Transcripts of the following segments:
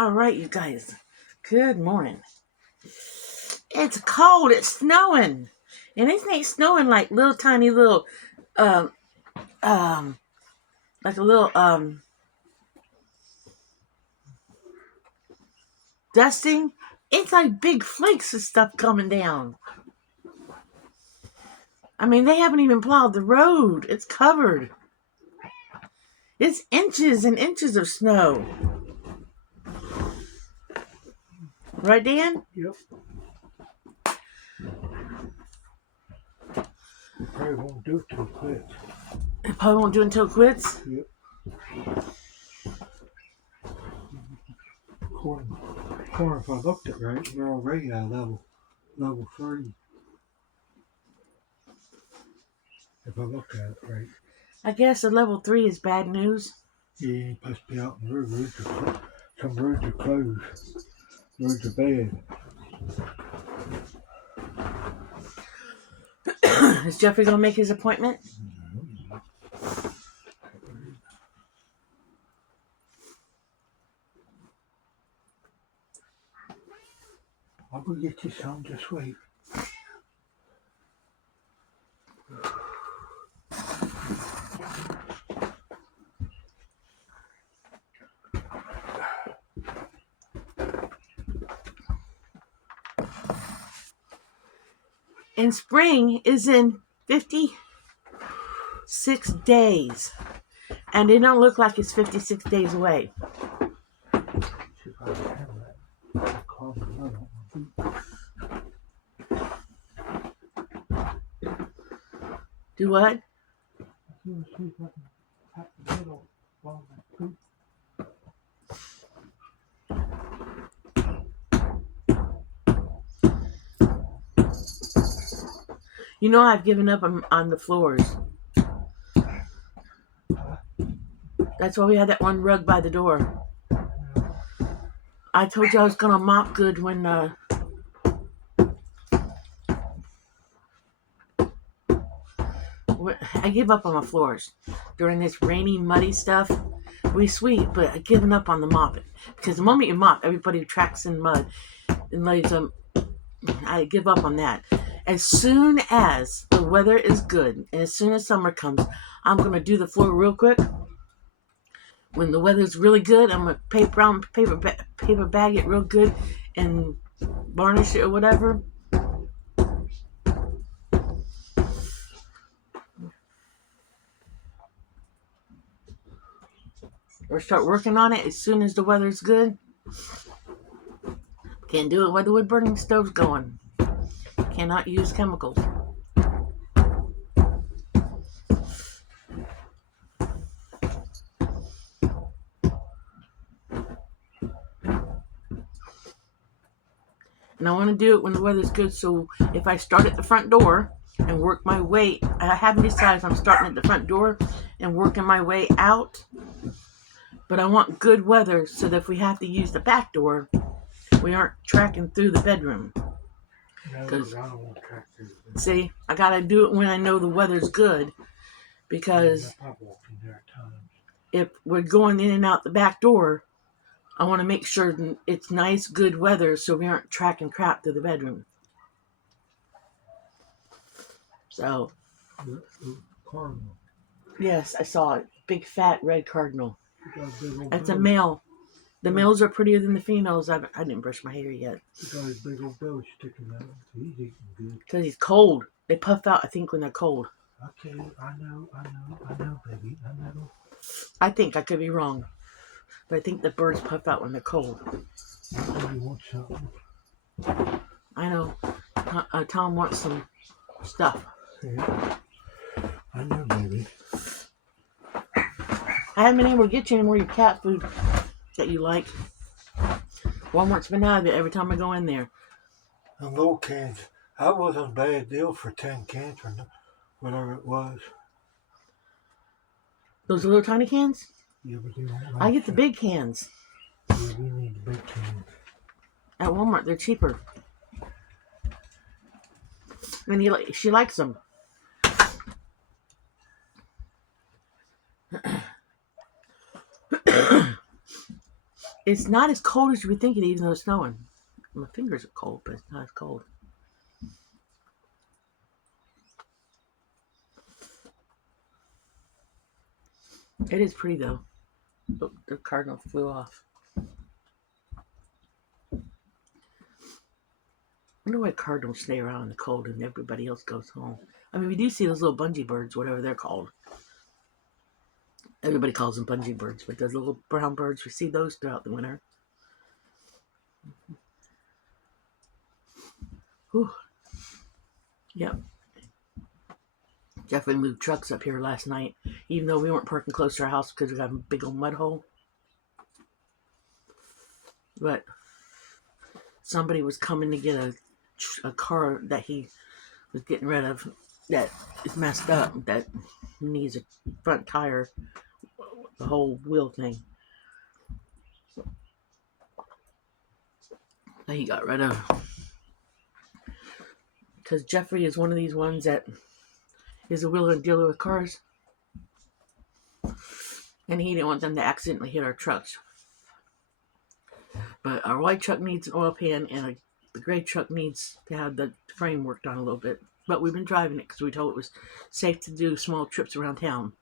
All right, you guys. Good morning. It's cold. It's snowing, and it ain't snowing like little tiny little, um, um, like a little dusting. It's like big flakes of stuff coming down. I mean, they haven't even plowed the road. It's covered. It's inches and inches of snow. Right, Dan? Yep. Probably won't do it till it quits. It probably won't do it until it quits. Yep. According, if I looked at right, we're already at level 3. If I look at it right. I guess a level 3 is bad news. Yeah, you ain't supposed to be out in the road. Some roads are closed. Roads are bad. Is Jeffrey gonna make his appointment? I'll go get you some, just wait. And spring is in 56 days. And it don't look like it's 56 days away. See if I can have that. Call me another one. Do what? I'm going to see if I can tap the middle while I poop. You know I've given up on the floors. That's why we had that one rug by the door. I told you I was going to mop good when... I give up on my floors. During this rainy, muddy stuff, we sweep, but I've given up on the mopping. Because the moment you mop, everybody tracks in mud and lays them. I give up on that. As soon as the weather is good, and as soon as summer comes, I'm going to do the floor real quick. When the weather's really good, I'm going to paper bag it real good and varnish it or whatever. Or start working on it as soon as the weather's good. Can't do it while the wood burning stove's going. Cannot use chemicals. And I want to do it when the weather's good, so if I start at the front door and work my way, I haven't decided if I'm starting at the front door and working my way out, but I want good weather so that if we have to use the back door, we aren't tracking through the bedroom. Because I don't want to track through the bedroom. See, I got to do it when I know the weather's good, because if we're going in and out the back door, I want to make sure it's nice, good weather so we aren't tracking crap to the bedroom. So. Cardinal. Yes, I saw it. Big, fat, red cardinal. That's a belly. male. The males are prettier than the females. I didn't brush my hair yet. The guy's big old belly sticking out. He's eating good. Because he's cold. They puff out, I think, when they're cold. Okay, I know, baby. I know. I think I could be wrong. But I think the birds puff out when they're cold. Everybody wants something. I know. Tom wants some stuff. Yeah. I know, baby. I haven't been able to get you any more of your cat food that you like. Walmart's been out of it every time I go in there. The little cans. That wasn't a bad deal for 10 cans or whatever it was. Those little tiny cans? Yeah, but they don't like I get the big cans. Yeah, we need the big cans. At Walmart, they're cheaper. And she likes them. It's not as cold as you would think it, even though it's snowing. My fingers are cold, but it's not as cold. It is pretty though. Oh, the cardinal flew off. I wonder why cardinals stay around in the cold and everybody else goes home. I mean, we do see those little bungee birds, whatever they're called. Everybody calls them bungee birds, but those little brown birds, we see those throughout the winter. Whew. Yep. Jeffrey moved trucks up here last night, even though we weren't parking close to our house because we got a big old mud hole. But somebody was coming to get a car that he was getting rid of that is messed up, that needs a front tire, the whole wheel thing. That he got rid of. Because Jeffrey is one of these ones that is a wheeler dealer with cars. And he didn't want them to accidentally hit our trucks. But our white truck needs an oil pan, and the gray truck needs to have the frame worked on a little bit. But we've been driving it because we told it was safe to do small trips around town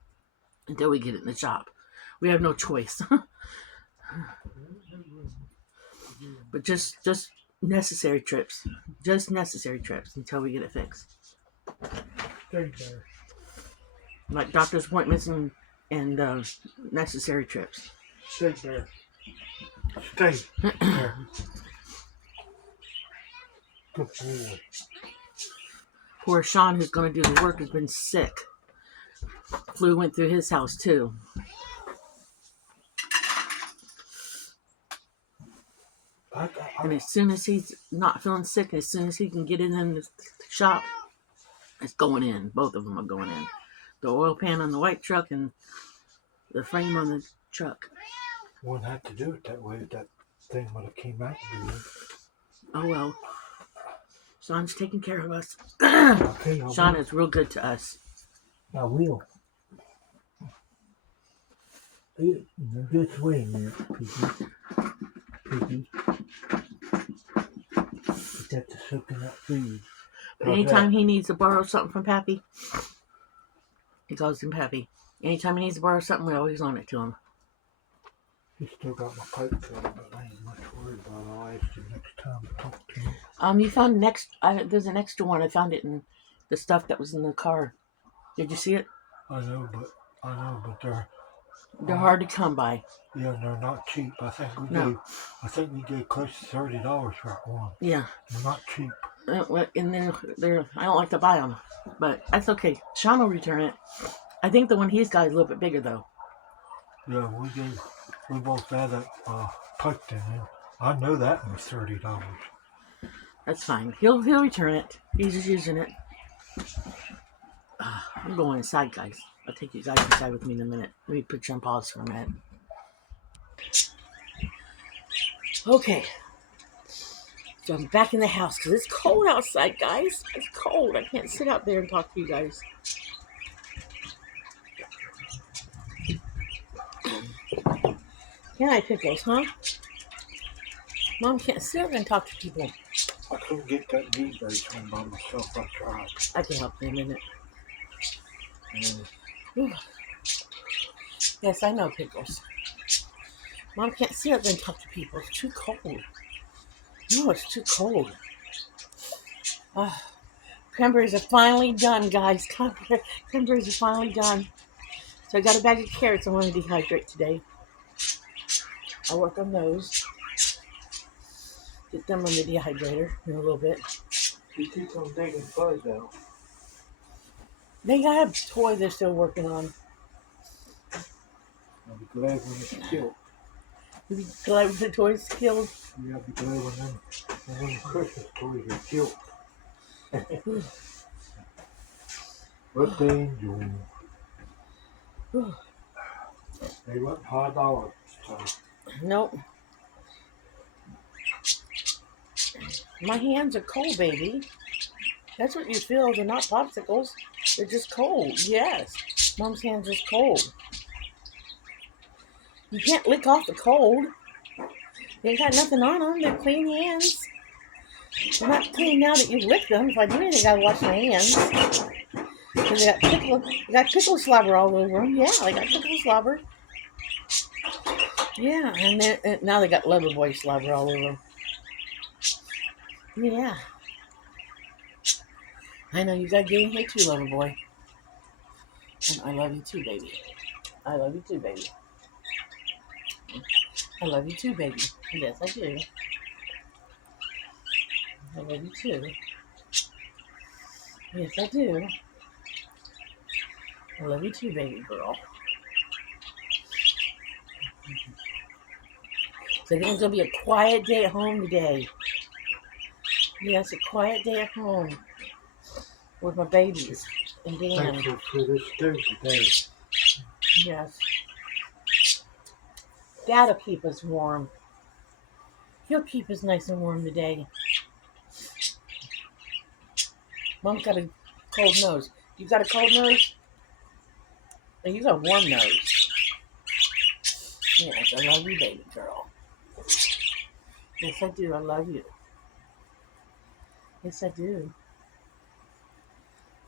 until we get it in the shop. We have no choice. But just necessary trips. Just necessary trips until we get it fixed. Stay there. Like doctor's appointments and necessary trips. Stay there. Stay there. Good boy. Poor Sean, who's going to do the work, has been sick. Flu went through his house too. And as soon as he's not feeling sick, as soon as he can get in the shop, it's going in. Both of them are going in. The oil pan on the white truck and the frame on the truck. Wouldn't have to do it that way if that thing would have came out good. Oh well. Sean's taking care of us. Okay, Sean is real good to us. I will. This way, man, Piggy. Piggy. Get to soaking that food. Anytime he needs to borrow something from Pappy, he calls him Pappy. Anytime he needs to borrow something, we always loan it to him. He still got my pipe filled, but I ain't much worried about it. I'll ask him next time I talk to him. You found there's an extra one. I found it in the stuff that was in the car. Did you see it? I know, but They're hard to come by. yeah, they're not cheap. I think we gave close to $30 for that one. Yeah. They're not cheap. And then I don't like to buy them, but that's okay. Sean will return it. I think the one he's got is a little bit bigger though. Yeah, we both had that pipe in him. I know that was $30. That's fine. He'll return it. He's just using it. I'm going inside, guys. I'll take you guys inside with me in a minute. Let me put you on pause for a minute. Okay. So I'm back in the house because it's cold outside, guys. It's cold. I can't sit out there and talk to you guys. Can I, Pickles, huh? Mom can't sit out there and talk to people. I couldn't get that V-brace one by myself. I tried. I can help in a minute. Yes, I know, Pickles. Mom can't sit out there and talk to people. It's too cold. No, it's too cold. Cranberries are finally done, guys. Cranberries are finally done. So I got a bag of carrots I want to dehydrate today. I'll work on those. Get them on the dehydrator in a little bit. You keep on digging fuzz out. They got a toy they're still working on. I'll be glad when it's killed. You'll be glad when the toy's killed. Yeah, I'll be glad when the Christmas toys are killed. But they enjoy. They weren't $5 this time. Nope. My hands are cold, baby. That's what you feel. They're not popsicles. They're just cold. Yes. Mom's hands are cold. You can't lick off the cold. They ain't got nothing on them. They're clean hands. They're not clean now that you licked them. If I do anything, I gotta wash my hands. Because they got pickle slobber all over them. Yeah, they got pickle slobber. Yeah, and now they got Lover Boy slobber all over them. Yeah. I know you got getting here too, Lover Boy. And I love you too, baby. I love you too, baby. I love you too, baby. Yes, I do. I love you too. Yes, I do. I love you too, baby girl. So I think it's going to be a quiet day at home today. Yes, a quiet day at home with my babies and Dan. Thankful for this day today. Yes. Dad'll keep us warm. He'll keep us nice and warm today. Mom's got a cold nose. You got a cold nose? And you got a warm nose. Yes, I love you, baby girl. Yes, I do. I love you. Yes, I do.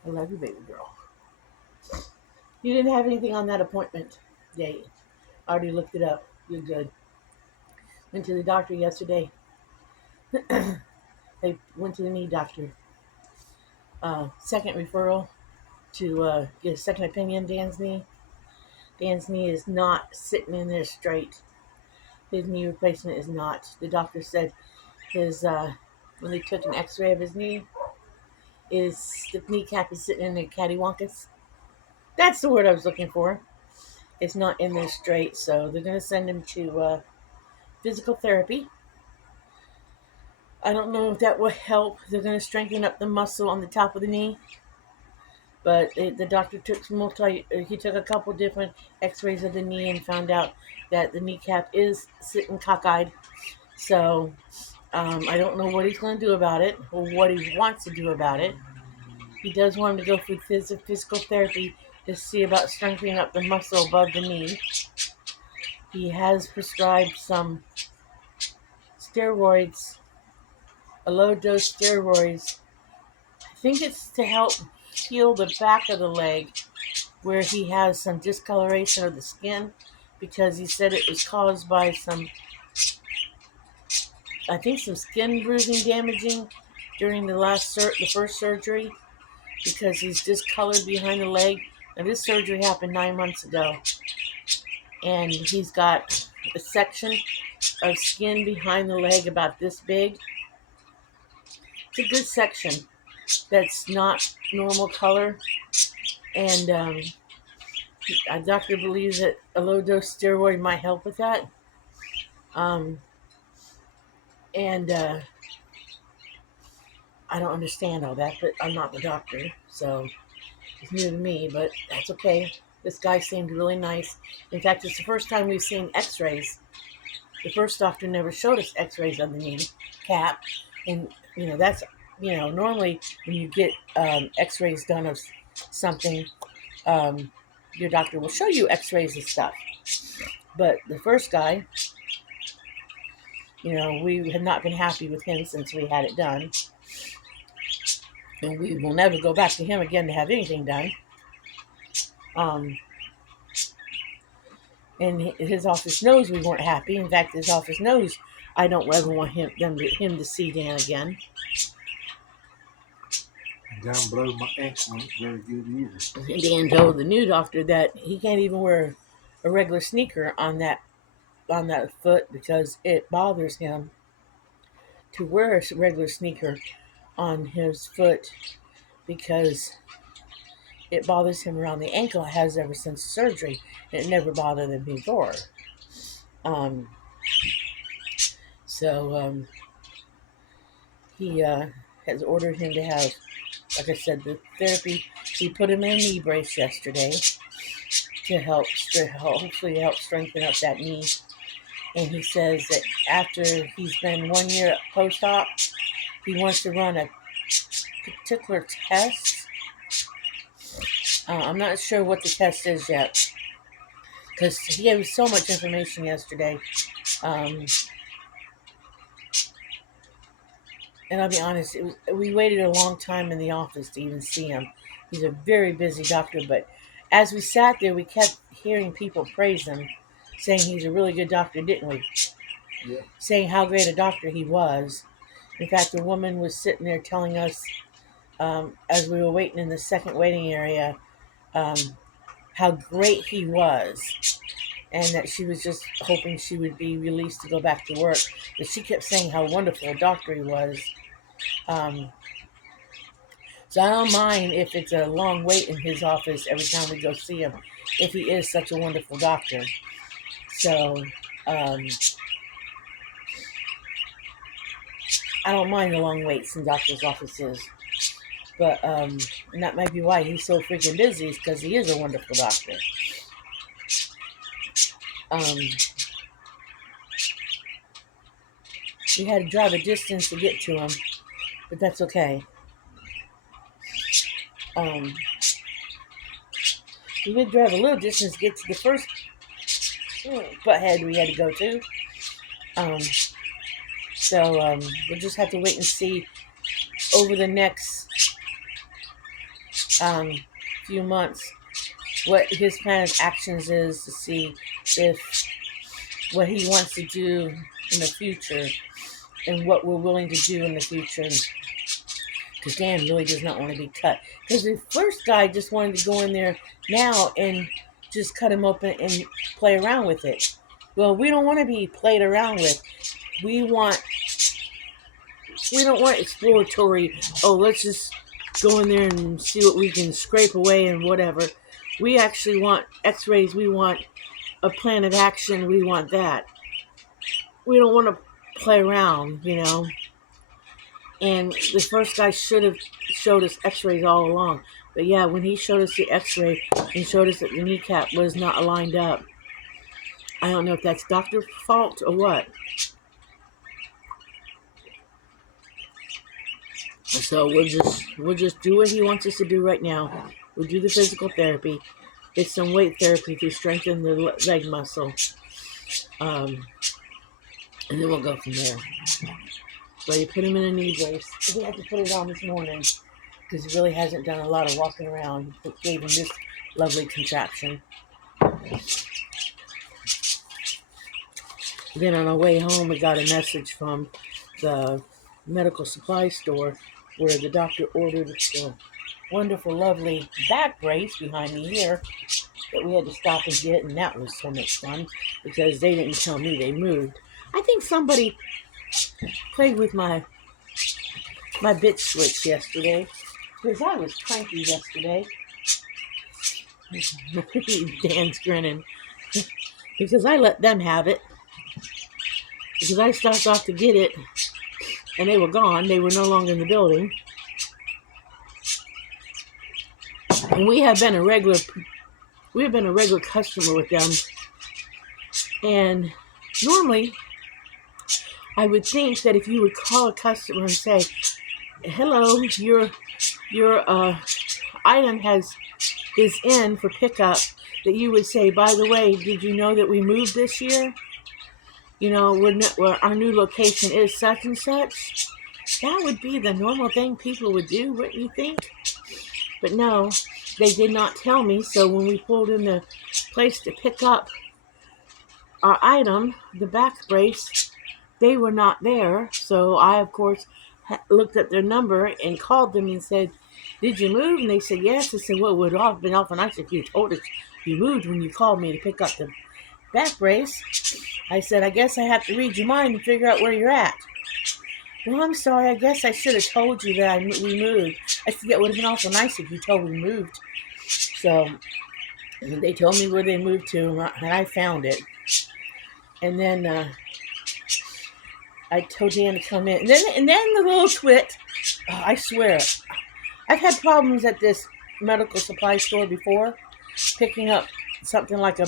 I love you, baby girl. You didn't have anything on that appointment date. I already looked it up. You're good. Went to the doctor yesterday. They went to the knee doctor. Second referral to get a second opinion. Dan's knee. Dan's knee is not sitting in there straight. His knee replacement is not. The doctor said his when they took an X-ray of his knee, the kneecap is sitting in there cattywampus. That's the word I was looking for. It's not in there straight, so they're gonna send him to physical therapy. I don't know if that will help. They're gonna strengthen up the muscle on the top of the knee. But the doctor took he took a couple different x-rays of the knee and found out that the kneecap is sitting cockeyed. So I don't know what he's going to do about it or what he wants to do about it. He does want him to go through physical therapy to see about strengthening up the muscle above the knee. He has prescribed some steroids, a low dose steroids. I think it's to help heal the back of the leg where he has some discoloration of the skin because he said it was caused by some skin bruising damaging during the first surgery because he's discolored behind the leg. And this surgery happened 9 months ago. And he's got a section of skin behind the leg about this big. It's a good section that's not normal color. And a doctor believes that a low dose steroid might help with that. I don't understand all that, but I'm not the doctor, so it's new to me, but that's okay. This guy seemed really nice. In fact, it's the first time we've seen x-rays. The first doctor never showed us x-rays on the knee cap. And, that's, normally when you get x-rays done of something, your doctor will show you x-rays and stuff. But the first guy, we had not been happy with him since we had it done. And we will never go back to him again to have anything done. And his office knows we weren't happy. In fact, his office knows I don't ever want him to see Dan again. Down below my ankle ain't very good either. And Dan told the new doctor that he can't even wear a regular sneaker on that foot because it bothers him to wear a regular sneaker on his foot because it bothers him around the ankle. It has ever since surgery. It never bothered him before. He has ordered him to have, like I said, the therapy. He put him in a knee brace yesterday to hopefully help strengthen up that knee. And he says that after he's been 1 year post-op, he wants to run a particular test. I'm not sure what the test is yet because he gave so much information yesterday. And I'll be honest, we waited a long time in the office to even see him. He's a very busy doctor, but as we sat there, we kept hearing people praise him, saying he's a really good doctor, didn't we? Yeah. Saying how great a doctor he was. In fact, a woman was sitting there telling us, as we were waiting in the second waiting area, um, how great he was, and that she was just hoping she would be released to go back to work. But she kept saying how wonderful a doctor he was. Um, so I don't mind if it's a long wait in his office every time we go see him, if he is such a wonderful doctor. So um, I don't mind the long waits in doctor's offices. But and that might be why he's so freaking busy, because he is a wonderful doctor. We had to drive a distance to get to him, but that's okay. We did drive a little distance to get to the first butthead we had to go to. We'll just have to wait and see over the next few months what his plan of actions is, to see if what he wants to do in the future and what we're willing to do in the future. Because Dan really does not want to be cut. Because the first guy just wanted to go in there now and just cut him open and play around with it. Well, we don't want to be played around with. We don't want exploratory, oh, let's just go in there and see what we can scrape away and whatever. We actually want x-rays. We want a plan of action. We want that. We don't want to play around, you know. And the first guy should have showed us x-rays all along. But yeah, when he showed us the x-ray and showed us that the kneecap was not lined up, I don't know if that's doctor's fault or what. So we'll just do what he wants us to do right now. We'll do the physical therapy. It's some weight therapy to strengthen the leg muscle. And then we'll go from there. So you put him in a knee brace. He had to put it on this morning because he really hasn't done a lot of walking around. He gave him this lovely contraption. Then on our way home, we got a message from the medical supply store where the doctor ordered the wonderful, lovely back brace behind the ear that we had to stop and get, and that was so much fun because they didn't tell me they moved. I think somebody played with my bit switch yesterday because I was cranky yesterday. Dan's grinning because I let them have it because I stopped off to get it and they were gone. They were no longer in the building. And we have been a regular customer with them. And normally, I would think that if you would call a customer and say, "Hello, your item is in for pickup," that you would say, "By the way, did you know that we moved this year? You know, our new location is such and such." That would be the normal thing people would do, wouldn't you think? But no, they did not tell me. So when we pulled in the place to pick up our item, the back brace, they were not there. So I, of course, looked at their number and called them and said, "Did you move?" And they said, "Yes." I said, "Well, it would have been awful nice if you told us you moved when you called me to pick up the back brace." I said, "I guess I have to read your mind and figure out where you're at." "Well, I'm sorry. I guess I should have told you that we moved." I said, "It would have been awful nice if you told me we moved." So they told me where they moved to, and I found it. And then I told Dan to come in. And then the little twit, I swear, I've had problems at this medical supply store before, picking up something like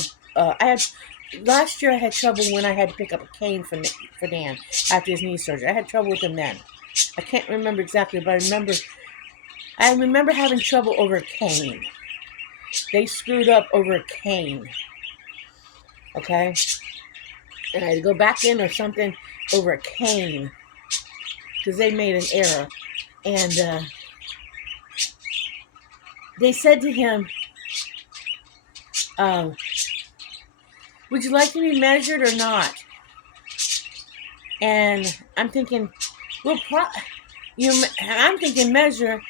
last year I had trouble when I had to pick up a cane for Dan after his knee surgery. I had trouble with him then. I can't remember exactly, but I remember having trouble over a cane. They screwed up over a cane. Okay? And I had to go back in or something over a cane. because they made an error. And they said to him, would you like to be measured or not? And I'm thinking, well, I'm thinking measure.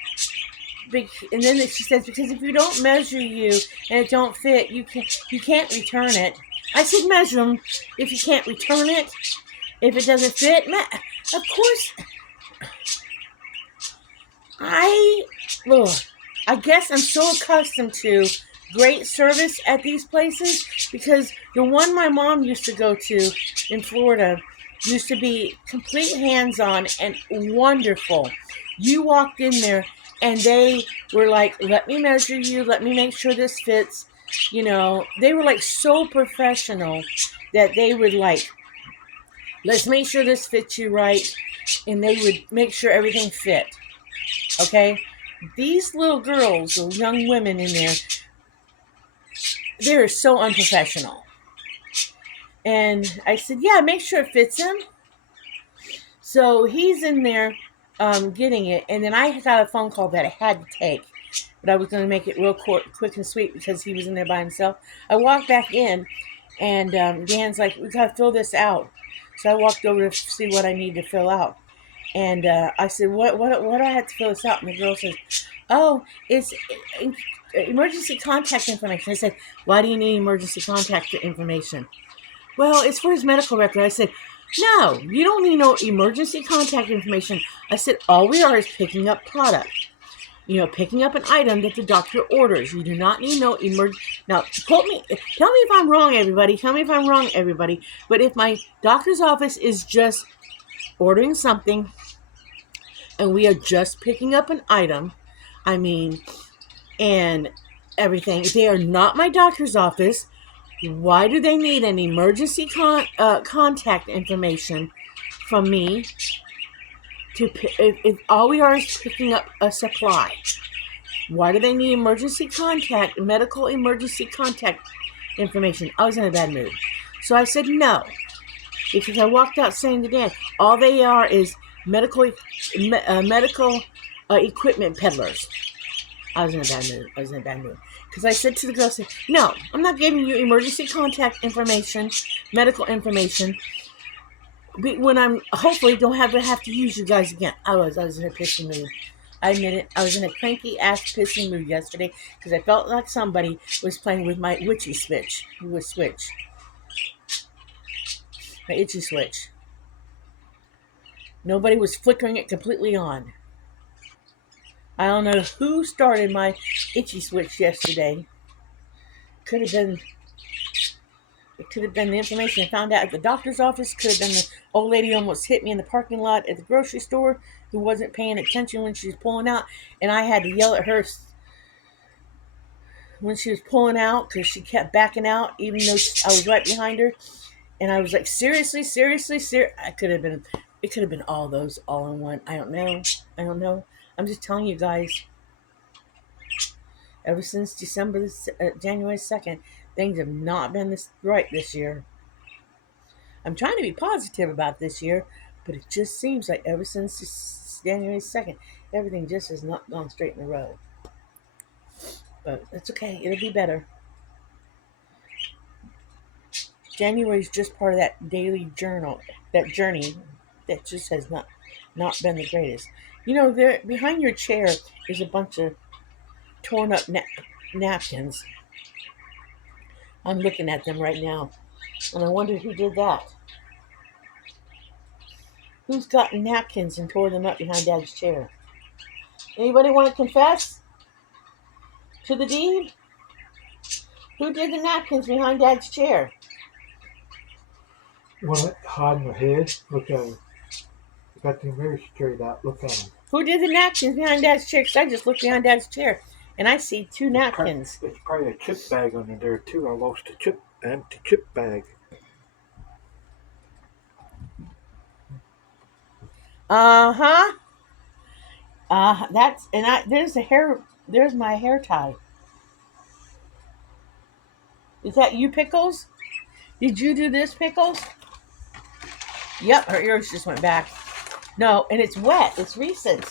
And then she says, because if you don't measure you and it don't fit, you can't return it. I said, measure them. If you can't return it, if it doesn't fit, of course. I guess I'm so accustomed to great service at these places, because the one my mom used to go to in Florida used to be complete hands-on and wonderful. You walked in there and they were like, let me measure you, let me make sure this fits. You know, they were like so professional that they would like, let's make sure this fits you right. And they would make sure everything fit. Okay? These little girls, the young women in there, they're so unprofessional. And I said, yeah, make sure it fits him. So he's in there getting it. And then I got a phone call that I had to take. But I was going to make it real quick and sweet because he was in there by himself. I walked back in, and Dan's like, we got to fill this out. So I walked over to see what I needed to fill out. And I said, what do I have to fill this out? And the girl says, oh, it's emergency contact information. I said, why do you need emergency contact information? Well, it's for his medical record. I said, no, you don't need no emergency contact information. I said, all we are is picking up product. You know, picking up an item that the doctor orders. You do not need no Now, tell me if I'm wrong, everybody. Tell me if I'm wrong, everybody. But if my doctor's office is just ordering something and we are just picking up an item, and everything, they are not my doctor's office. Why do they need an emergency contact information from me? If all we are is picking up a supply, why do they need medical emergency contact information? I was in a bad mood. So I said no, because I walked out saying to Dan, all they are is medical equipment peddlers. I was in a bad mood. Because I said to the girl, no, I'm not giving you emergency contact information, medical information, when I'm hopefully don't have to use you guys again. I was in a pissy mood. I admit it. I was in a cranky ass pissy mood yesterday because I felt like somebody was playing with my witchy switch. My itchy switch. Nobody was flickering it completely on. I don't know who started my itchy switch yesterday. It could have been the information I found out at the doctor's office. Could have been the old lady almost hit me in the parking lot at the grocery store who wasn't paying attention when she was pulling out. And I had to yell at her when she was pulling out because she kept backing out even though I was right behind her. And I was like, seriously. It could have been all those all in one. I don't know. I'm just telling you guys. Ever since January 2nd, things have not been right this year. I'm trying to be positive about this year, but it just seems like ever since January 2nd, everything just has not gone straight in a row. But that's okay. It'll be better. January is just part of that daily journey that just has not been the greatest. You know, there behind your chair is a bunch of torn up napkins. I'm looking at them right now, and I wonder who did that. Who's gotten napkins and tore them up behind Dad's chair? Anybody want to confess to the deed? Who did the napkins behind Dad's chair? One hiding their head. Look at him. Got their mirror straight out. Look at him. Who did the napkins behind Dad's chair? Because I just looked behind Dad's chair, and I see two napkins. There's probably a chip bag under there, too. I lost an empty chip bag. There's my hair tie. Is that you, Pickles? Did you do this, Pickles? Yep, her ears just went back. No, and it's wet. It's recent.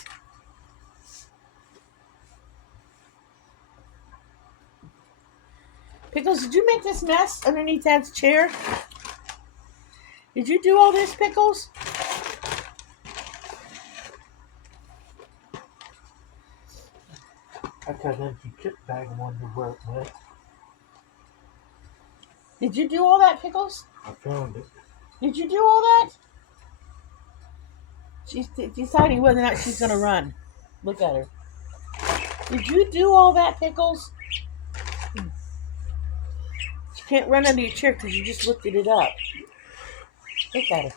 Pickles, did you make this mess underneath Dad's chair? Did you do all this, Pickles? I got an empty chip bag and wondered where it went. Did you do all that, Pickles? I found it. Did you do all that? She's deciding whether or not she's going to run. Look at her. Did you do all that, Pickles? She can't run under your chair because you just lifted it up. Look at her.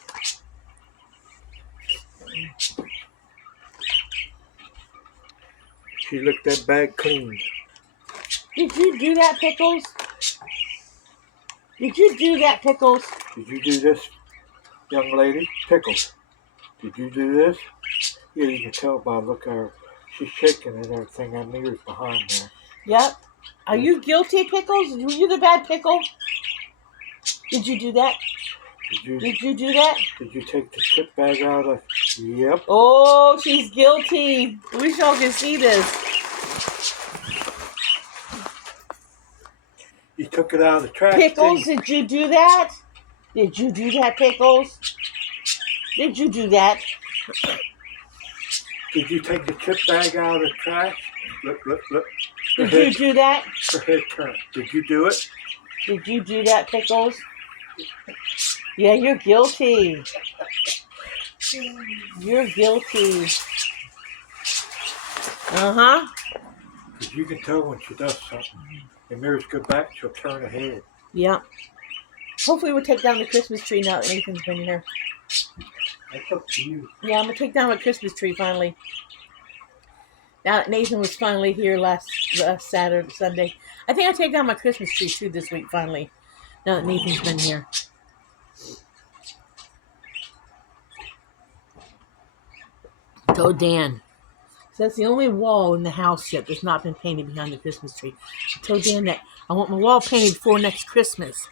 She licked that bag clean. Did you do that, Pickles? Did you do that, Pickles? Did you do this, young lady? Pickles. Did you do this? Yeah, you can tell by the look at her. She's shaking and everything. That mirror's behind her. Yep. Are you guilty, Pickles? Were you the bad pickle? Did you do that? Did you do that? Did you take the chip bag out of? Yep. Oh, she's guilty. Wish y'all could see this. You took it out of the trash. Pickles, thing. did you do that? Did you do that, Pickles? Did you do that? Did you take the chip bag out of the trash? Look. Did you do that? Her head turned. Did you do it? Did you do that, Pickles? Yeah, you're guilty. You're guilty. Uh-huh. Because you can tell when she does something. The mirrors go back, she'll turn her head. Yeah. Hopefully we'll take down the Christmas tree now that Nathan's been here. That's up to you. Yeah, I'm going to take down my Christmas tree finally. Now that Nathan was finally here last Saturday, Sunday. I think I'll take down my Christmas tree too this week finally. Now that Nathan's been here. Told Dan. So that's the only wall in the house yet that's not been painted behind the Christmas tree. I told Dan that I want my wall painted for next Christmas.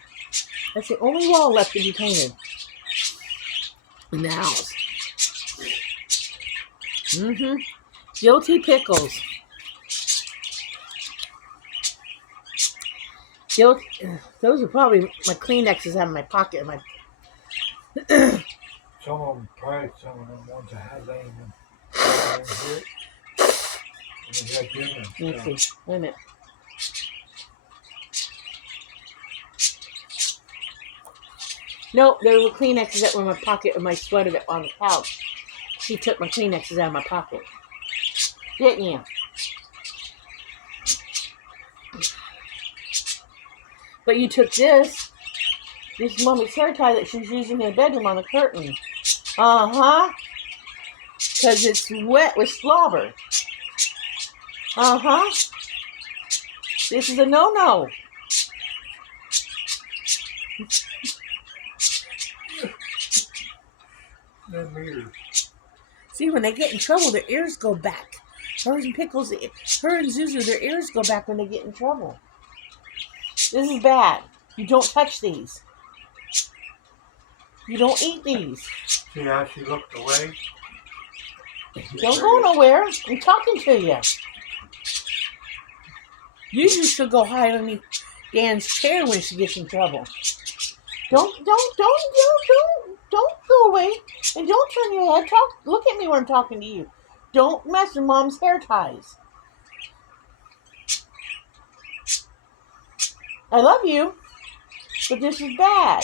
That's the only wall left to be painted in the house. Mm-hmm. Guilty Pickles. Guilty. Those are probably my Kleenexes out of my pocket. Some of them, probably some of them ones I had laying in here. Let me see. Wait a minute. No, there were Kleenexes that were in my pocket of my sweater that on the couch. She took my Kleenexes out of my pocket. Didn't you? But you took this. This is Mommy's hair tie that she's using in the bedroom on the curtain. Uh-huh. Because it's wet with slobber. Uh-huh. This is a no-no. They're mirrors. See, when they get in trouble, their ears go back. Her and Pickles, her and Zuzu, their ears go back when they get in trouble. This is bad. You don't touch these. You don't eat these. See how she looked away? Don't go nowhere. I'm talking to you. Usually she'll go hide underneath Dan's chair when she gets in trouble. Don't go away. And don't turn your head. Look at me when I'm talking to you. Don't mess with Mom's hair ties. I love you, but this is bad.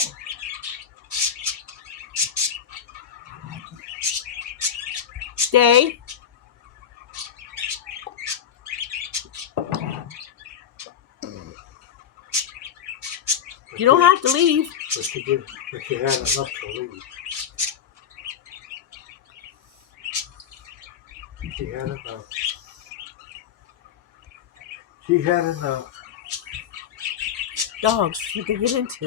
Stay. You don't have to leave. But she had enough to leave. She had enough. She had enough. Dogs, what they get into.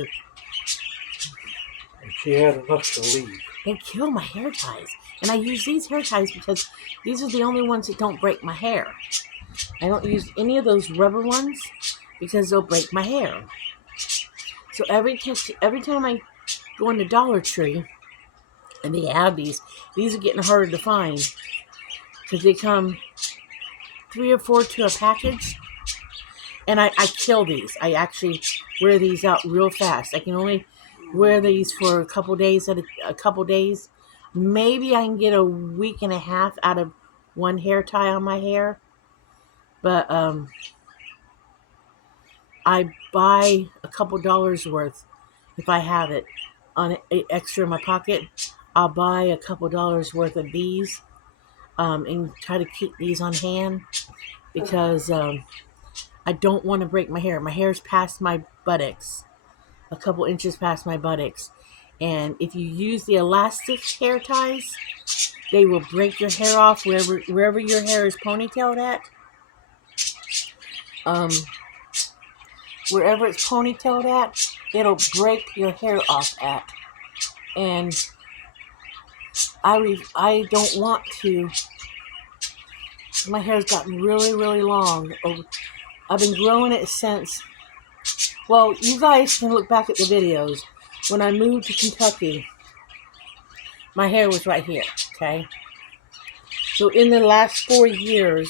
And she had enough to leave. They kill my hair ties. And I use these hair ties because these are the only ones that don't break my hair. I don't use any of those rubber ones because they'll break my hair. So every time I go in the Dollar Tree, And they have these. These are getting harder to find because they come 3 or 4 to a package. And I kill these. I actually wear these out real fast. I can only wear these for a couple days Maybe I can get a week and a half out of one hair tie on my hair. But I buy a couple dollars worth if I have it on extra in my pocket. I'll buy a couple dollars worth of these and try to keep these on hand because I don't want to break my hair. My hair's past my buttocks, a couple inches past my buttocks. And if you use the elastic hair ties, they will break your hair off wherever your hair is ponytailed at. Wherever it's ponytailed at, it'll break your hair off at. And I don't want to. My hair's gotten really, really long. I've been growing it since, well, you guys can look back at the videos. When I moved to Kentucky, my hair was right here, okay? So in the last 4 years,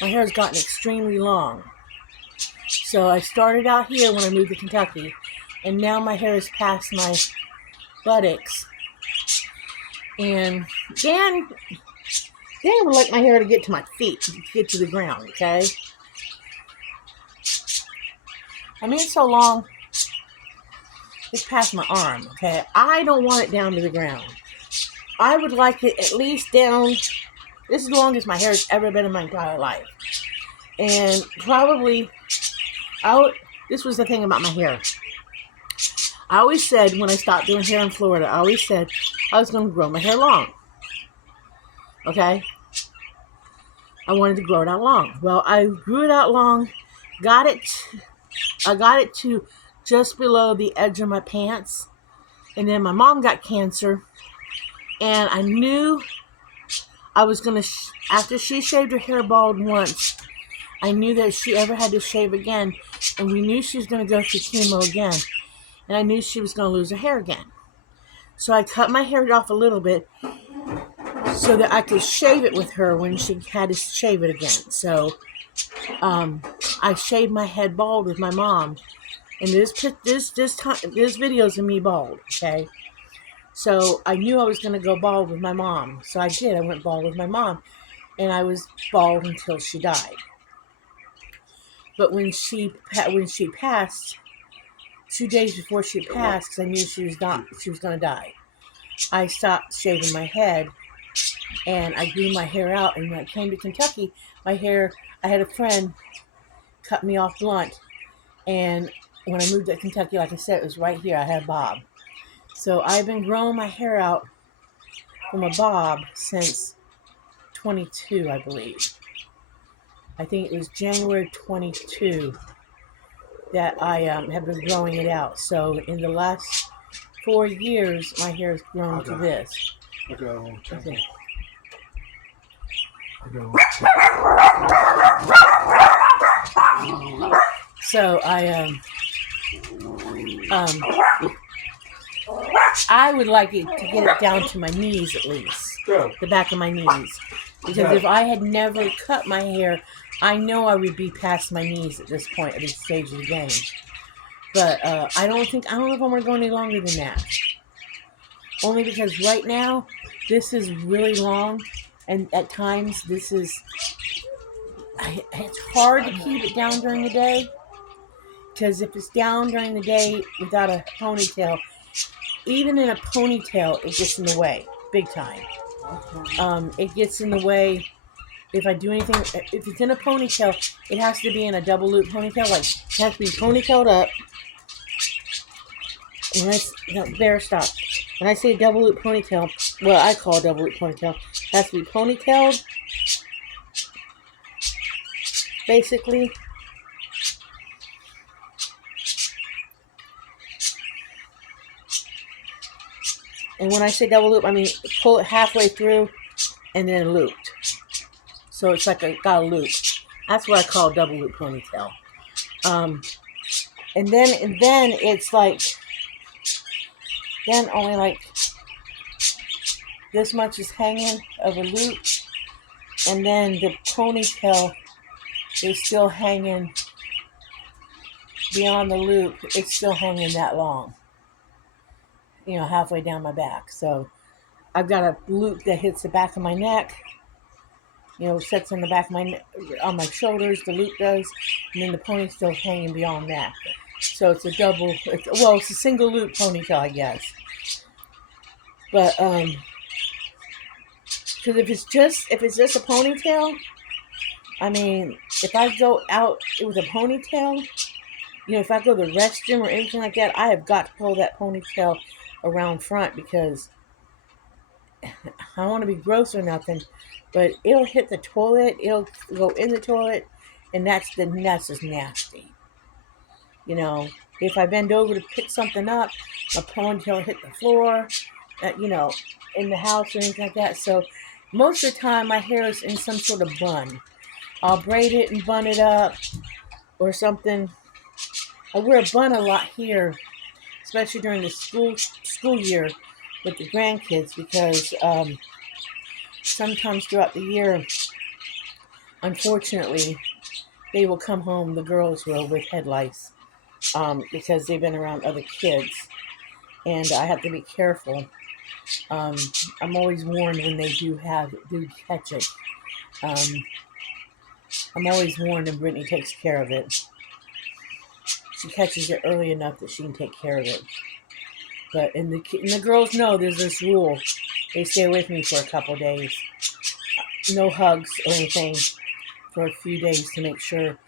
my hair has gotten extremely long. So I started out here when I moved to Kentucky, and now my hair is past my buttocks. And Dan would like my hair to get to my feet, to get to the ground, okay? I mean, it's so long, it's past my arm, okay? I don't want it down to the ground. I would like it at least down, this is the longest my hair has ever been in my entire life. And probably, this was the thing about my hair. I always said, when I stopped doing hair in Florida, I always said I was going to grow my hair long. Okay? I wanted to grow it out long. Well, I grew it out long, I got it to just below the edge of my pants. And then my mom got cancer. And I knew I was going to, after she shaved her hair bald once, I knew that if she ever had to shave again, and we knew she was going to go through chemo again, and I knew she was going to lose her hair again. So I cut my hair off a little bit so that I could shave it with her when she had to shave it again. So I shaved my head bald with my mom. And this video's of me bald, okay? So I knew I was going to go bald with my mom. So I did. I went bald with my mom. And I was bald until she died. But when she passed, 2 days before she passed, because I knew she was going to die, I stopped shaving my head. And I grew my hair out. And when I came to Kentucky, I had a friend cut me off blunt. And when I moved to Kentucky, like I said, it was right here. I had a bob. So I've been growing my hair out from a bob since 22, I believe. I think it was January 22 that I have been growing it out. So in the last 4 years, my hair has grown to this. Okay. So I would like it to get it down to my knees at least, the back of my knees, because if I had never cut my hair, I know I would be past my knees at this point, at this stage of the game. But I don't know if I'm going to go any longer than that. Only because right now, this is really long, and at times it's hard to keep it down during the day. Because if it's down during the day without a ponytail, even in a ponytail, it gets in the way, big time. It gets in the way if I do anything. If it's in a ponytail, it has to be in a double loop ponytail. Like, it has to be ponytailed up. Stop. When I say double loop ponytail, well, I call it double loop ponytail. It has to be ponytailed, basically. And when I say double loop, I mean pull it halfway through and then looped. So it's like got a loop. That's what I call double loop ponytail. And then it's like, then only like this much is hanging of a loop, and then the ponytail is still hanging beyond the loop. It's still hanging that long, halfway down my back. So I've got a loop that hits the back of my neck, sets on the back of my neck, on my shoulders, the loop does, and then the pony's still hanging beyond that. So it's a single loop ponytail, I guess. But because if it's just a ponytail, I mean, if I go out with a ponytail, if I go to the restroom or anything like that, I have got to pull that ponytail around front, because I don't want to be gross or nothing, but it'll hit the toilet, it'll go in the toilet, and that's just nasty. If I bend over to pick something up, my ponytail hit the floor, in the house or anything like that. So most of the time my hair is in some sort of bun. I'll braid it and bun it up or something. I wear a bun a lot here, especially during the school year with the grandkids, because sometimes throughout the year, unfortunately, they will come home, the girls will, with head lice, because they've been around other kids, and I have to be careful. I'm always warned when they do catch it. I'm always warned, and Brittany takes care of it. She catches it early enough that she can take care of it. But and the girls know there's this rule. They stay with me for a couple days. No hugs or anything for a few days to make sure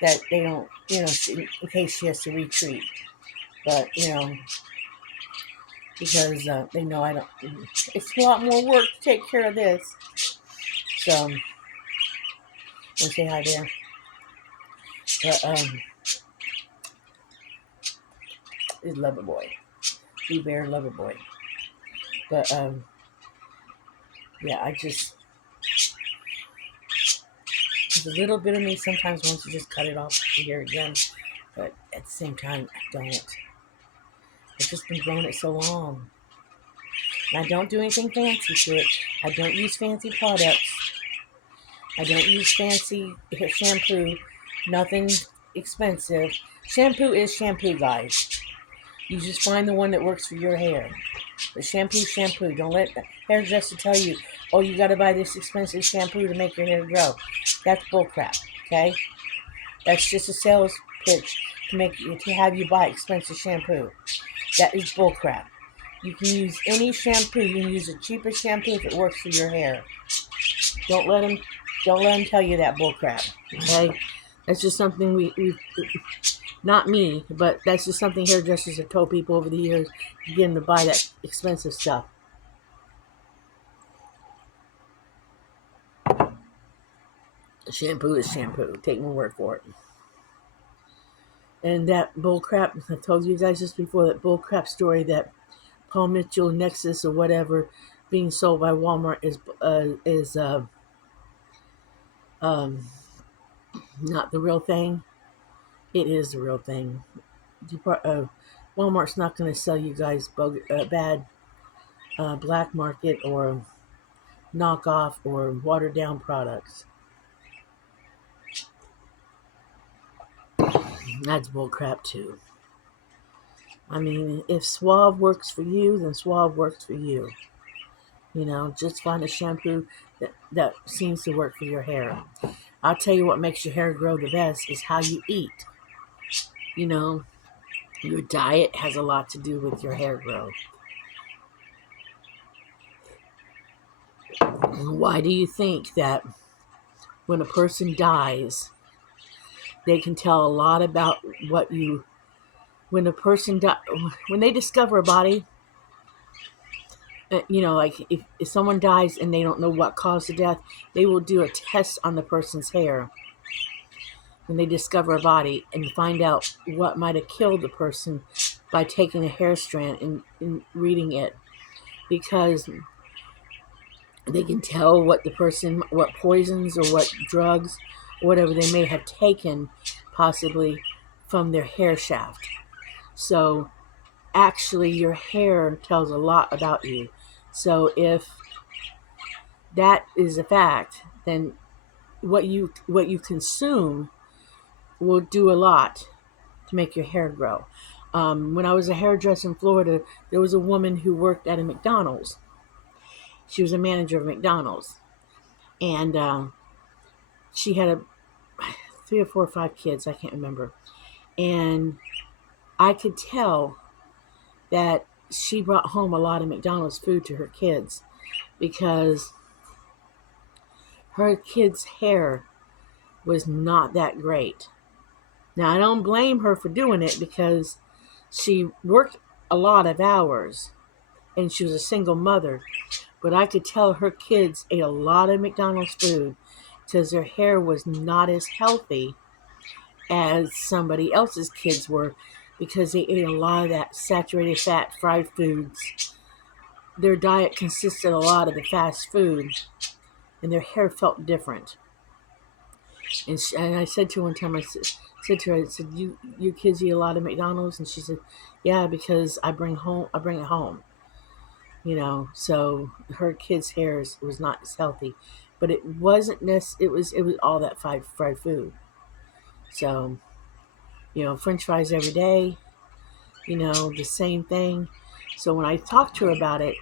that they don't, in case she has to retreat. But, because they know I don't. It's a lot more work to take care of this. So, I'm gonna say hi there. But, is Lover Boy. Blue Bear Lover Boy. But, yeah, there's a little bit of me sometimes wants to just cut it off here again, but at the same time, I don't. I've just been growing it so long. And I don't do anything fancy to it. I don't use fancy products. I don't use fancy shampoo. Nothing expensive. Shampoo is shampoo, guys. You just find the one that works for your hair. The shampoo. Don't let the hairdresser tell you, oh, you got to buy this expensive shampoo to make your hair grow. That's bullcrap, okay? That's just a sales pitch to have you buy expensive shampoo. That is bullcrap. You can use any shampoo. You can use the cheapest shampoo if it works for your hair. Don't let them tell you that bullcrap, okay? That's just something we not me, but that's just something hairdressers have told people over the years to get them to buy that expensive stuff. Shampoo is shampoo. Take my word for it. And that bullcrap, I told you guys this before, that bullcrap story that Paul Mitchell Nexus or whatever being sold by Walmart is not the real thing. It is the real thing. Walmart's not going to sell you guys bad black market or knockoff or watered down products. That's bullcrap too. I mean, if Suave works for you, then Suave works for you. Just find a shampoo that seems to work for your hair. I'll tell you what makes your hair grow the best is how you eat. Your diet has a lot to do with your hair growth. Why do you think that when a person dies, they can tell a lot about when they discover a body, like if someone dies and they don't know what caused the death, they will do a test on the person's hair when they discover a body and find out what might have killed the person by taking a hair strand and reading it, because they can tell what poisons or what drugs or whatever they may have taken possibly from their hair shaft. So actually your hair tells a lot about you. So if that is a fact, then what you consume will do a lot to make your hair grow. When I was a hairdresser in Florida, there was a woman who worked at a McDonald's. She was a manager of McDonald's, and she had 3 or 4 or 5 kids, I can't remember. And I could tell that she brought home a lot of McDonald's food to her kids because her kids' hair was not that great. Now, I don't blame her for doing it because she worked a lot of hours and she was a single mother. But I could tell her kids ate a lot of McDonald's food because their hair was not as healthy as somebody else's kids were because they ate a lot of that saturated fat fried foods. Their diet consisted a lot of the fast food, and their hair felt different. And I said to her one time, I said to her, you kids eat a lot of McDonald's? And she said, yeah, because I bring it home. You know, so her kids' hair was not as healthy, but it wasn't it was all that fried food. So, you know, French fries every day, you know, the same thing. So when I talked to her about it,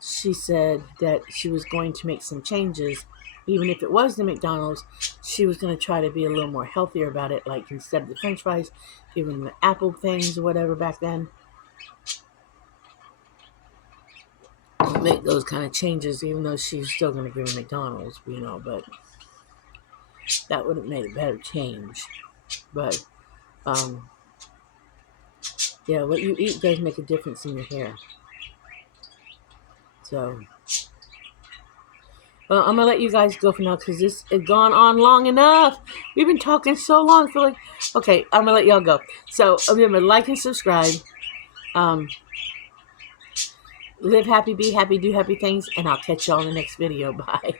she said that she was going to make some changes. Even if it was the McDonald's, she was going to try to be a little more healthier about it. Like instead of the French fries, giving them the apple things or whatever back then. Make those kind of changes, even though she's still going to give them McDonald's, you know, but that would have made a better change. But, yeah, what you eat does make a difference in your hair. So, well, I'm going to let you guys go for now because this has gone on long enough. We've been talking so long. Okay, I'm going to let y'all go. So, remember, like and subscribe. Live happy, be happy, do happy things, and I'll catch y'all in the next video. Bye.